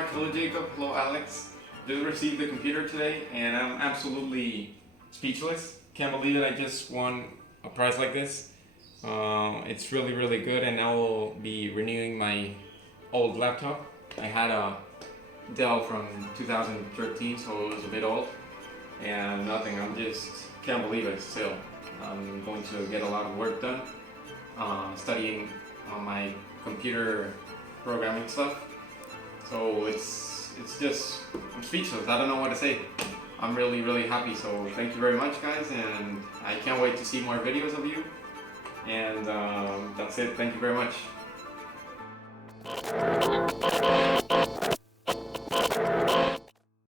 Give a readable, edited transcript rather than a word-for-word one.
Mark. Hello Jacob. Hello Alex. Just received the computer today and I'm absolutely speechless. Can't believe it. I just won a prize like this. It's really good, and I will be renewing my old laptop. I had a Dell from 2013, so it was a bit old, and nothing. I'm just can't believe it still. I'm going to get a lot of work done, studying on my computer programming stuff. So it's just, I'm speechless. I don't know what to say. I'm really happy. So thank you very much, guys, and I can't wait to see more videos of you. And that's it. Thank you very much.